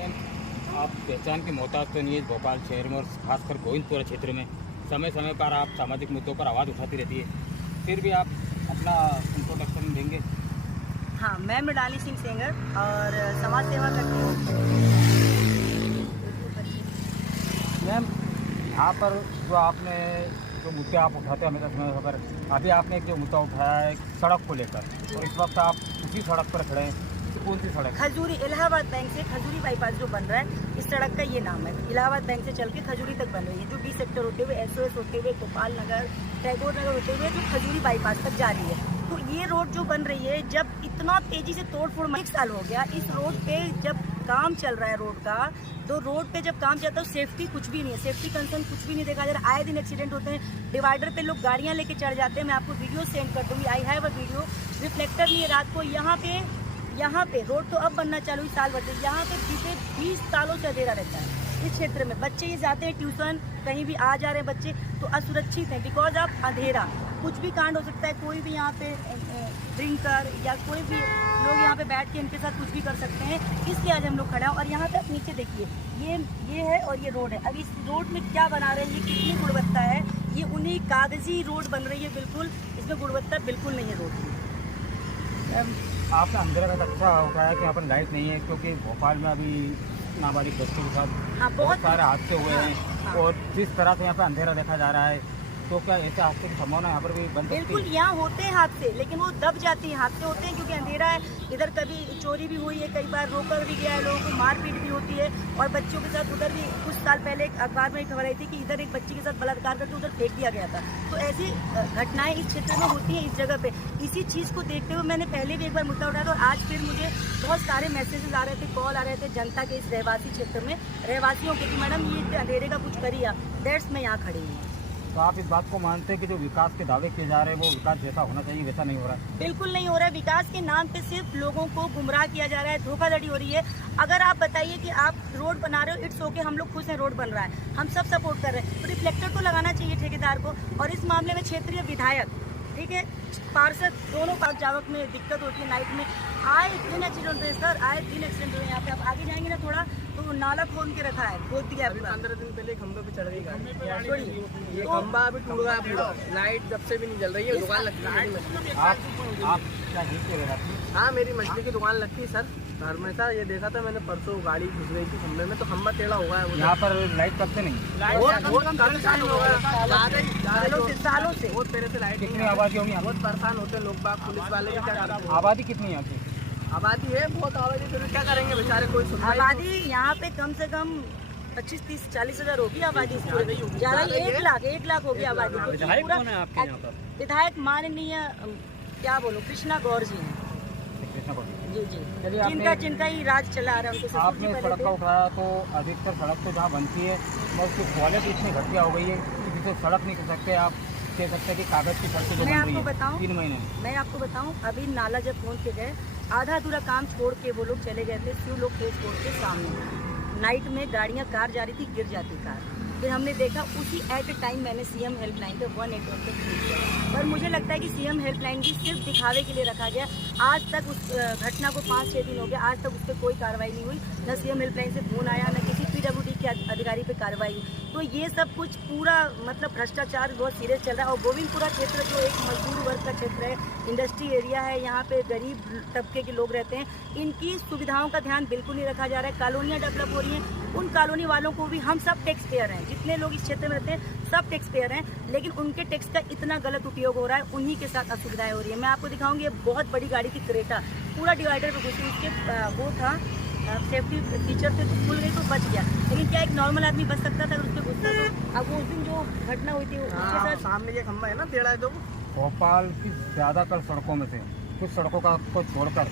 आप पहचान की मोहताज तो नहीं है भोपाल शहर में और खासकर गोविंदपुरा क्षेत्र में समय समय पर आप सामाजिक मुद्दों पर आवाज़ उठाती रहती है, फिर भी आप अपना इंट्रोडक्शन देंगे। हाँ, मैं मृणाली सिंह सेंगर और समाज सेवा करती हूँ। मैम, यहाँ पर जो आपने जो मुद्दे आप उठाते हैं हमेशा समय पर, अभी आपने एक जो मुद्दा उठाया है सड़क को लेकर, और इस वक्त आप उसी सड़क पर खड़े हैं। कौन सी सड़क? खजूरी, इलाहाबाद बैंक से खजूरी बाईपास जो बन रहा है, इस सड़क का ये नाम है। इलाहाबाद बैंक से चल के खजूरी तक बन रही है, जो डी सेक्टर होते हुए, एसओएस होते हुए, गोपाल नगर, टैगोर नगर होते हुए जो खजूरी बाईपास तक जा रही है। तो ये रोड जो बन रही है, जब इतना तेजी से तोड़फोड़, 1 साल हो गया इस रोड पे जब काम चल रहा है रोड का, तो रोड पे जब काम चलता है तो सेफ्टी कुछ भी नहीं है, सेफ्टी कंसर्न कुछ भी नहीं देखा जा रहा। आए दिन एक्सीडेंट होते हैं, डिवाइडर पे लोग गाड़ियां लेके चढ़ जाते हैं। मैं आपको वीडियो सेंड कर दूंगी, I have a video. Reflector नहीं है रात को। यहाँ पे रोड तो अब बनना चालू हुई साल भर से, यहाँ पे बीते 20 सालों से अंधेरा रहता है इस क्षेत्र में। बच्चे ये जाते हैं ट्यूशन, कहीं भी आ जा रहे हैं बच्चे, तो असुरक्षित हैं बिकॉज ऑफ अंधेरा। कुछ भी कांड हो सकता है, कोई भी यहाँ पे ड्रिंकर या कोई भी लोग यहाँ पे बैठ के इनके साथ कुछ भी कर सकते हैं, इसलिए आज हम लोग खड़ा हैं। और यहाँ तक नीचे देखिए, ये है और ये रोड है। अब इस रोड में क्या बना रहे हैं, ये कितनी गुणवत्ता है, ये उन्हीं कागजी रोड बन रही है बिल्कुल, इसमें गुणवत्ता बिल्कुल नहीं है रोड की। आपका अंधेरा का अच्छा होता है कि यहाँ पर लाइट नहीं है, क्योंकि भोपाल में अभी नाबालिग बच्चों के साथ बहुत सारे हादसे हुए हैं, और जिस तरह से यहाँ पर अंधेरा देखा जा रहा है, तो क्या ऐसे हादसे की संभावना यहाँ पर भी बन सकती है? बिल्कुल, यहाँ होते हैं हादसे, लेकिन वो दब जाती हैं। हादसे होते हैं क्योंकि अंधेरा है, इधर कभी चोरी भी हुई है, कई बार रोका भी गया है, लोगों को मारपीट भी होती है, और बच्चों के साथ उधर भी कुछ साल पहले एक अखबार में खबर आई थी कि इधर एक बच्ची के साथ बलात्कार करके उधर फेंक दिया गया था। तो ऐसी घटनाएं इस क्षेत्र में होती हैं, इस जगह पे। इसी चीज़ को देखते हुए मैंने पहले भी एक बार मुद्दा उठाया था, और आज फिर मुझे बहुत सारे मैसेजेस आ रहे थे, कॉल आ रहे थे जनता के, इस रहवासी क्षेत्र में रहवासियों के, कि मैडम ये अंधेरे का कुछ करिए। दैट्स मैं यहाँ खड़ी हूँ। तो आप इस बात को मानते हैं कि जो विकास के दावे किए जा रहे हैं वो विकास जैसा होना चाहिए वैसा नहीं हो रहा है? बिल्कुल नहीं हो रहा है। विकास के नाम पे सिर्फ लोगों को गुमराह किया जा रहा है, धोखाधड़ी हो रही है। अगर आप बताइए कि आप रोड बना रहे हो, इट्स ओके, हम लोग खुश हैं, रोड बन रहा है, हम सब सपोर्ट कर रहे हैं, तो रिफ्लेक्टर तो लगाना चाहिए ठेकेदार को। और इस मामले में क्षेत्रीय विधायक, ठीक है, पार्षद, दोनों पार्क जावक में दिक्कत होती है। नाइट में आए दिन एक्सीडेंट हुए सर, आए दिन एक्सीडेंट हुए। यहाँ पे आप आगे जाएंगे ना थोड़ा, तो नाला खोद के रखा है, खोद दिया। 15 दिन पहले खंबे पे चढ़ गई गाड़ी, ये खंबा अभी टूट गया पूरा, लाइट जब से भी नहीं जल रही है। दुकान लगती है, आप क्या यहीं पे रहती है? हाँ, मेरी मछली की दुकान लगती है सर। हमेशा ये देखा था मैंने, परसों गाड़ी घुस गई थी खंबे में, तो खंबा टेढ़ा हो गया है। यहाँ पर लाइट कब से नहीं? सालों से बहुत पहले से लाइट। कितनी आबादी होगी? बहुत परेशान होते हैं लोग बाग, पुलिस वाले भी। क्या आबादी कितनी है यहाँ की? आबादी है बहुत आबादी, फिर क्या करेंगे बेचारे, कोई सुनवाई। आबादी यहाँ पे कम से कम 25, 30, 40 हजार होगी आबादी। ज्यादा 1 लाख होगी आबादी। विधायक कौन है आपके यहाँ पर? विधायक माननीय, क्या बोलो, कृष्णा गौर जी हैं। जी जी, जिनका ही राज चला आ रहा है। उनके आपने सड़क का उठाया, तो अधिकतर सड़क तो जहाँ बनती है और उसकी क्वालिटी इतनी घटिया हो गई है कि जिसे सड़क नहीं कर सकते, आप कह सकते हैं कि कागज की सड़कें जो बन रही है 3 महीने। मैं आपको बताऊं, अभी नाला जब पहुंच के गए, आधा अधूरा काम छोड़ के वो लोग चले गए थे। शिव लोग फेस रोड के सामने नाइट में गाड़ियां, कार जा रही थी, गिर जाती कार। फिर हमने देखा, उसी एट ए टाइम मैंने सीएम हेल्पलाइन पे 181 पे फोन किया। पर मुझे लगता है कि सीएम हेल्पलाइन भी सिर्फ दिखावे के लिए रखा गया। आज तक उस घटना को 5-6 दिन हो गया, आज तक उस पर कोई कार्रवाई नहीं हुई। न सीएम हेल्पलाइन से फोन आया, न किसी पीडब्ल्यूडी के अधिकारी पे कार्रवाई हुई। तो ये सब कुछ पूरा मतलब भ्रष्टाचार बहुत सीरियस चल रहा है। और गोविंदपुरा क्षेत्र जो एक मजदूर वर्ग का क्षेत्र है, इंडस्ट्री एरिया है, यहाँ पे गरीब तबके के लोग रहते हैं, इनकी सुविधाओं का ध्यान बिल्कुल नहीं रखा जा रहा है। कॉलोनियाँ डेवलप हो रही हैं, उन कॉलोनी वालों को भी, हम सब टैक्स पेयर हैं, जितने लोग इस क्षेत्र में रहते हैं सब टैक्स पेयर हैं, लेकिन उनके टैक्स का इतना गलत उपयोग हो रहा है, उन्हीं के साथ असुविधाएं हो रही है। मैं आपको दिखाऊंगी, ये बहुत बड़ी गाड़ी थी क्रेटा, पूरा डिवाइडर पे घुसी, उसके वो था सेफ्टी फीचर से खुल गई तो बच गया। लेकिन क्या एक नॉर्मल आदमी बच सकता था अगर उसके घुसता? तो अब उस दिन जो घटना हुई थी उसके साथ सामने ये खंबा है ना टेढ़ा है, तो भोपाल की ज़्यादातर सड़कों में से कुछ सड़कों का को छोड़कर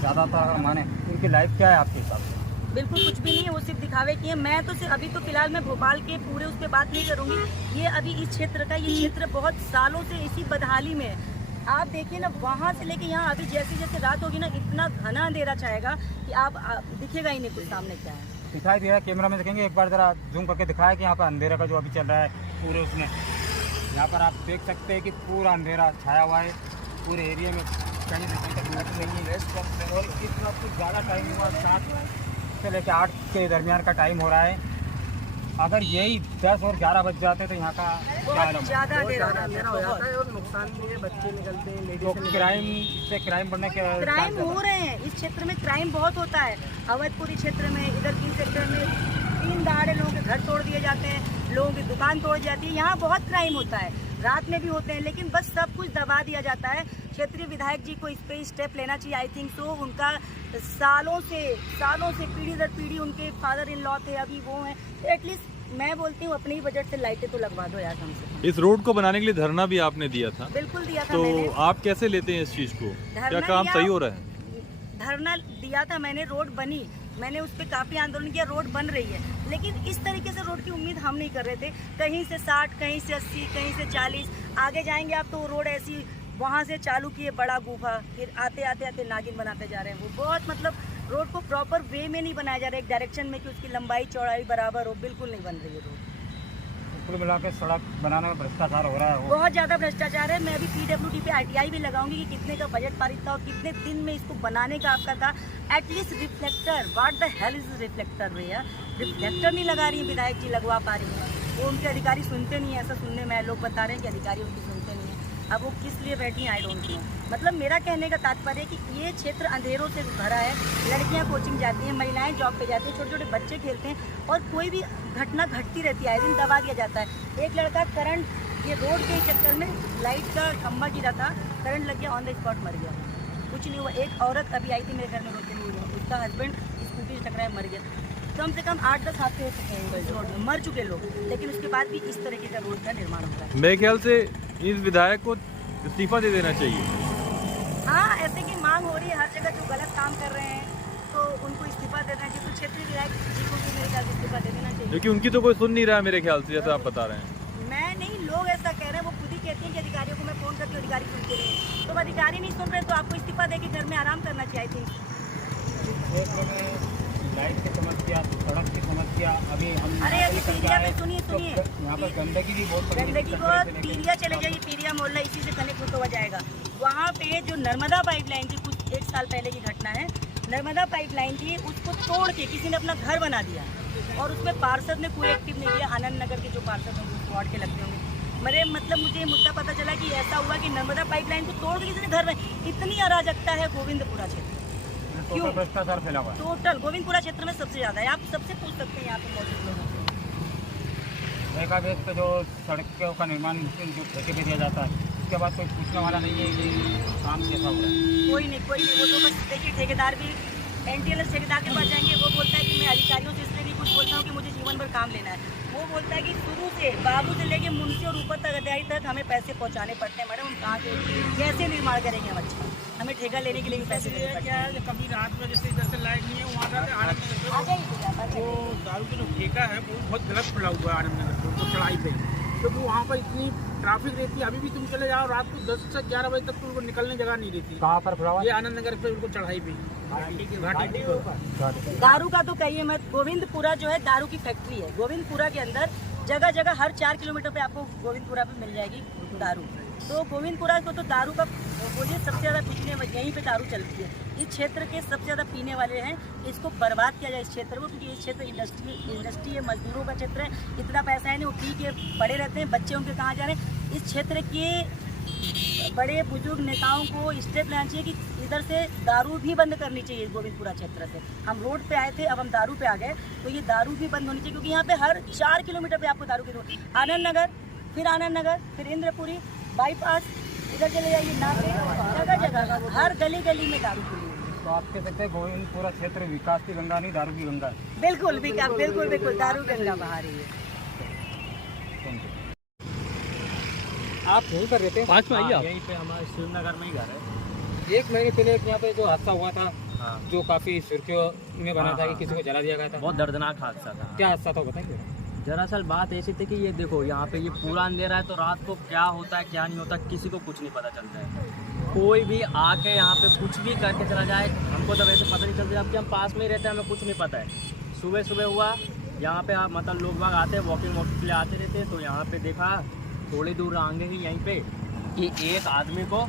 ज़्यादातर अगर माने, इनकी लाइफ क्या है आपके हिसाब से? बिल्कुल कुछ भी नहीं है, वो सिर्फ दिखावे की है। मैं तो सिर्फ अभी तो फिलहाल मैं भोपाल के पूरे उस पर बात नहीं करूंगी। ये अभी इस क्षेत्र का, ये क्षेत्र बहुत सालों से इसी बदहाली में है। आप देखिए ना, वहाँ से लेके यहाँ अभी जैसे जैसे रात होगी ना, इतना घना अंधेरा छाएगा कि आप दिखेगा ही नहीं कुछ सामने क्या है। दिखाई दे रहा है, कैमरा में देखेंगे एक बार जरा जूम करके दिखाया कि यहाँ पर अंधेरा का जो अभी चल रहा है पूरे उसमें, यहाँ पर आप देख सकते हैं कि पूरा अंधेरा छाया हुआ है पूरे एरिया में, कहीं से कहीं तक नहीं है। और इस वक्त ज़्यादा टाइम हुआ, से लेकर 8 के दरमियान का टाइम हो रहा है। अगर यही 10 और 11 बज जाते तो यहाँ का क्या बहुत हाल ज़्यादा अंधेरा हो अंधेरा हो जाता जाता है और नुकसान भी है, बच्चे निकलते हैं, तो लेडीज क्राइम बढ़ने के क्राइम हो रहे हैं। इस क्षेत्र में क्राइम बहुत होता है। अवधपुरी क्षेत्र में, इधर की सेक्टर में 3 दहाड़े लोगों के घर तोड़ दिए जाते हैं, लोगों की दुकान तोड़ जाती है। यहाँ बहुत क्राइम होता है, रात में भी होते हैं, लेकिन बस सब कुछ दबा दिया जाता है। क्षेत्रीय विधायक जी को इस पे स्टेप लेना चाहिए। आई थिंक सो उनका सालों से पीढ़ी दर पीढ़ी उनके फादर इन लॉ थे, अभी वो हैं। एटलीस्ट मैं बोलती हूँ अपने ही बजट से लाइटें तो लगवा दो यार कम से कम। इस रोड को बनाने के लिए धरना भी आपने दिया था, बिल्कुल दिया था तो मैंने। आप कैसे लेते हैं इस चीज को? क्या धरना काम दिया- सही हो रहा है? धरना दिया था मैंने, रोड बनी, मैंने उस पर काफ़ी आंदोलन किया, रोड बन रही है। लेकिन इस तरीके से रोड की उम्मीद हम नहीं कर रहे थे। कहीं से 60, कहीं से 80, कहीं से 40, आगे जाएंगे आप तो रोड ऐसी वहाँ से चालू किए बड़ा गुफा, फिर आते आते नागिन बनाते जा रहे हैं। वो बहुत मतलब रोड को प्रॉपर वे में नहीं बनाया जा रहा है, एक डायरेक्शन में कि उसकी लंबाई चौड़ाई बराबर हो, बिल्कुल नहीं बन रही है रोड। कुल मिला के सड़क बनाने में भ्रष्टाचार हो रहा है। वो बहुत ज़्यादा भ्रष्टाचार है। मैं अभी PWD पे RTI भी लगाऊंगी कि कितने का बजट पारित था और कितने दिन में इसको बनाने का आपका था। At least reflector, what the hell is reflector भैया? रिफ्लेक्टर नहीं लगा रही है विधायक जी, लगवा पा रही है वो। उनके अधिकारी सुनते नहीं है, ऐसा सुनने में लोग बता रहे हैं कि अधिकारी उनकी सुनते नहीं है। अब वो किस लिए बैठी हैं आई डोंट नो। मतलब मेरा कहने का तात्पर्य है कि ये क्षेत्र अंधेरों से भरा है। लड़कियां कोचिंग जाती हैं, महिलाएं जॉब पे जाती हैं, छोटे छोटे बच्चे खेलते हैं और कोई भी घटना घटती रहती है, आए दिन दबा दिया जाता है। एक लड़का करंट ये रोड के चक्कर में लाइट का खंभा गिरा था, करंट लग गया, ऑन द स्पॉट मर गया, कुछ नहीं हुआ। एक औरत अभी आई थी मेरे घर में रोते हुए, उसका हस्बैंड स्कूटी से टकराया मर गया। कम से कम 8-10 हादसे हो चुके हैं इस रोड में, मर चुके लोग, लेकिन उसके बाद भी इस तरीके का रोड का निर्माण हो रहा है। मेरे ख्याल से इस विधायक को इस्तीफा दे देना चाहिए। हाँ, ऐसे की मांग हो रही है हर जगह, जो गलत काम कर रहे हैं तो उनको इस्तीफा देना चाहिए। तो क्षेत्रीय विधायक जी को भी मेरे ख्याल से इस्तीफा दे देना चाहिए। क्योंकि उनकी तो कोई सुन नहीं रहा है मेरे ख्याल से, जैसा आप बता रहे हैं। मैं नहीं, लोग ऐसा कह रहे हैं, वो खुद ही कहते हैं कि अधिकारियों को मैं फोन करती हूँ, अधिकारी सुनते नहीं हैं। तो अधिकारी नहीं सुन रहे तो आपको इस्तीफा देके घर में आराम करना चाहिए। आई थिंक क्षेत्र में लाइट की समस्या, सड़क की समस्या, अभी हम अरे अभी पीरिया में सुनिए तो यहाँ पर गंदगी भी बहुत पड़ रही है। गंदगी बहुत, पीरिया चले जाइए, पीरिया मोहल्ला इसी से कनेक्ट होता हुआ जाएगा। वहाँ पे जो नर्मदा पाइपलाइन थी, कुछ 1 साल पहले की घटना है, नर्मदा पाइपलाइन थी, उसको तोड़ के किसी ने अपना घर बना दिया और उसमें पार्षद ने कोई एक्टिव नहीं किया। आनंद नगर के जो पार्षद होंगे उस वार्ड के लगते होंगे। मेरे मतलब मुझे ये मुद्दा पता चला कि ऐसा हुआ कि नर्मदा पाइपलाइन को तोड़ के किसी ने घर में, इतनी अराजकता है गोविंदपुरा क्षेत्र, टोटल भ्रष्टाचार फैला हुआ है। टोटल गोविंदपुरा क्षेत्र में सबसे ज़्यादा है। आप सबसे पूछ सकते हैं यहाँ पे मौजूद लोगों से। एकाएक पे जो सड़कों का निर्माण जो ठेके पे दिया जाता है, उसके बाद कोई पूछने वाला नहीं है कि काम कैसा हो रहा है। कोई नहीं, वो तो बस देखिए, ठेकेदार भी NTLS ठेकेदार के पास जाएंगे, वो बोलता है कि मैं अधिकारियों से इसलिए भी कुछ बोलता हूँ कि मुझे जीवन भर काम लेना है। वो बोलता है कि शुरू से बाबू से लेके मुंशी और ऊपर तक अधिकारी तक हमें पैसे पहुँचाने पड़ते हैं। मैडम हम कहाँ से कैसे निर्माण करेंगे हम? अच्छा, हमें ठेका लेने के लिए भी पैसे देने पड़ते हैं। कभी रात में जैसे इधर से लाइट नहीं है, वहाँ जाते आनंद नगर आ जाइए, वो दारू का जो ठेका है वो बहुत गलत पड़ा हुआ है आनंद नगर पे, चढ़ाई पे, क्योंकि वहाँ पर इतनी ट्रैफिक रहती है। अभी भी तुम चले जाओ रात को 10 से 11 बजे तक तो उनको निकलने जगह नहीं रहती। कहाँ पर खुला हुआ ये है? आनंद नगर पे उनको चढ़ाई पे, घाटी के ऊपर। दारू का तो कहिए मत। गोविंदपुरा जो है दारू की फैक्ट्री है। गोविंदपुरा के अंदर जगह जगह हर 4 किलोमीटर पे आपको गोविंदपुरा पे मिल जाएगी दारू। तो गोविंदपुरा को तो दारू का बोलिए सबसे ज़्यादा पीने, यहीं पे दारू चलती है। इस क्षेत्र के सबसे ज़्यादा पीने वाले हैं। इसको बर्बाद किया जाए इस क्षेत्र को, क्योंकि इस क्षेत्र इंडस्ट्री है, मजदूरों का क्षेत्र है। इतना पैसा है नहीं, वो पी के पड़े रहते हैं, बच्चे उनके कहाँ जा रहे हैं। इस क्षेत्र के बड़े बुजुर्ग नेताओं को स्टेप लेना चाहिए कि इधर से दारू भी बंद करनी चाहिए। गोविंदपुरा क्षेत्र से हम रोड पे आए थे, अब हम दारू पे आ गए, तो ये दारू भी बंद होनी चाहिए, क्योंकि यहाँ पे हर 4 किलोमीटर पे आपको दारू की दुकान। आनंद नगर, फिर इंद्रपुरी बाईपास, इधर चले जाइए नापे, जगह जगह हर गली गली में दारू खुली हुई है। तो आप कह सकते हैं गोविंदपुरा क्षेत्र विकास की गंगा नहीं, दारू की गंगा है। बिल्कुल बिल्कुल दारू गंगा बहा रही है। आप यहीं पर रहते हैं? 5 में आइए आप। यहीं पे हमारे शिवनगर में ही घर है। 1 महीने पहले एक यहाँ पे जो हादसा हुआ था, जो काफी सुर्खियों में बना था कि किसी को जला दिया गया था, बहुत दर्दनाक हादसा था। क्या हादसा था बताइए। दरअसल बात ऐसी थी कि ये देखो यहाँ पे ये पूरा अंधेरा है, तो रात को क्या होता है क्या नहीं होता किसी को कुछ नहीं पता चलता है। कोई भी आके यहाँ पे कुछ भी करके चला जाए, हमको तो वैसे पता नहीं चलता, जबकि हम पास में ही रहते हैं, हमें कुछ नहीं पता है। सुबह हुआ यहाँ पे आप मतलब लोग बाग आते हैं, वॉकिंग के लिए आते रहते हैं, तो यहाँ पे देखा थोड़ी दूर आगे ही यहीं पे कि एक आदमी को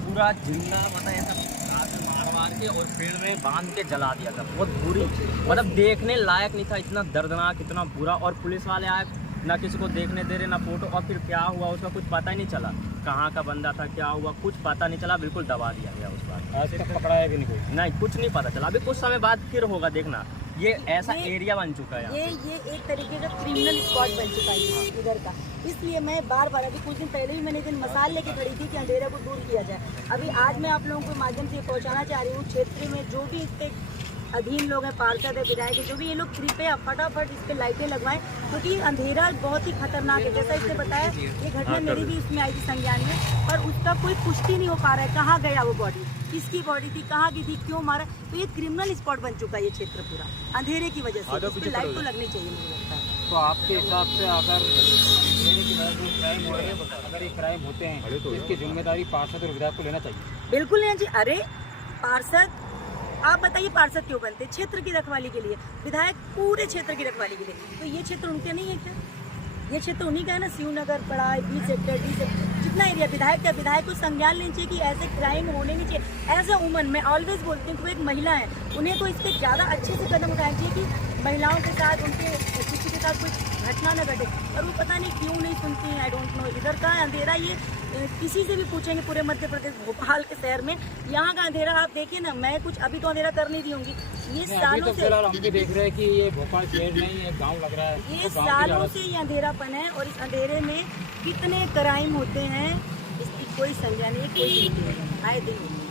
पूरा जिंदा मतलब ऐसा मार के और पेड़ में बांध के जला दिया था। बहुत बुरी, मतलब देखने लायक नहीं था, इतना दर्दनाक, इतना बुरा। और पुलिस वाले आए, ना किसी को देखने दे रहे, ना फोटो। और फिर क्या हुआ उसका कुछ पता ही नहीं चला, कहाँ का बंदा था, क्या हुआ कुछ पता नहीं चला, बिल्कुल दबा दिया गया उस बात। आज तक पकड़ाया भी नहीं कोई? नहीं, कुछ नहीं पता चला। अभी कुछ समय बाद फिर होगा, देखना। ये ऐसा एरिया बन चुका है, ये एक तरीके का क्रिमिनल स्पॉट बन चुका है इधर का। इसलिए मैं बार बार, अभी कुछ दिन पहले भी मैंने दिन मसाल लेके खड़ी थी कि अंधेरे को दूर किया जाए। अभी आज मैं आप लोगों के माध्यम से पहुंचाना चाह रही हूँ, क्षेत्र में जो भी इसके अधीन लोग हैं, पार्षद है, विधायक है, जो भी ये लोग कृपया फटाफट इस पे लाइटें लगवाएं, क्योंकि अंधेरा बहुत ही खतरनाक है। जैसा इसने बताया, ये घटना मेरी भी इसमें आई थी संज्ञान में, पर उसका कोई पुष्टि नहीं हो पा रहा है, कहाँ गया वो बॉडी, किसकी बॉडी थी, कहाँ की थी, क्यों मारा। तो ये क्रिमिनल स्पॉट बन चुका है ये क्षेत्र पूरा, अंधेरे की वजह से। इस पे लाइट तो लगनी चाहिए मुझे लगता है। तो आपके हिसाब से अगर अंधेरे की वजह से क्राइम हो रहे हैं, अगर ये क्राइम होते हैं तो इसकी जिम्मेदारी पार्षद और विधायक को लेना चाहिए? बिल्कुल नहीं जी। अरे पार्षद, आप बताइए पार्षद क्यों बनते? क्षेत्र की रखवाली के लिए। विधायक पूरे क्षेत्र की रखवाली के लिए। तो ये क्षेत्र उनके नहीं है क्या? ये क्षेत्र उन्हीं का है ना, शिवनगर पड़ा है, बी सेक्टर, डी सेक्टर, जितना एरिया। विधायक का, विधायक को संज्ञान लेना चाहिए कि ऐसे क्राइम होने नहीं चाहिए। एज अ वुमन मैं ऑलवेज बोलती हूँ कि वो एक महिला है, उन्हें तो इस पर ज़्यादा अच्छे से कदम उठाना चाहिए कि महिलाओं के साथ, उनके किसी के साथ कोई घटना न घटे। और वो पता नहीं क्यों नहीं सुनती हैं, आई डोंट नो। इधर का अंधेरा, ये किसी से भी पूछेंगे पूरे मध्य प्रदेश, भोपाल के शहर में यहाँ का अंधेरा आप देखिए ना। मैं कुछ अभी तो अंधेरा कर नहीं रही होंगी, ये सालों से। हम भी देख रहे हैं कि ये भोपाल शहर नहीं है, गाँव लग रहा है। ये सालों से ये अंधेरापन है, और इस अंधेरे में कितने क्राइम होते हैं, इसकी कोई संज्ञा नहीं है, कोई नहीं है, आए दिन।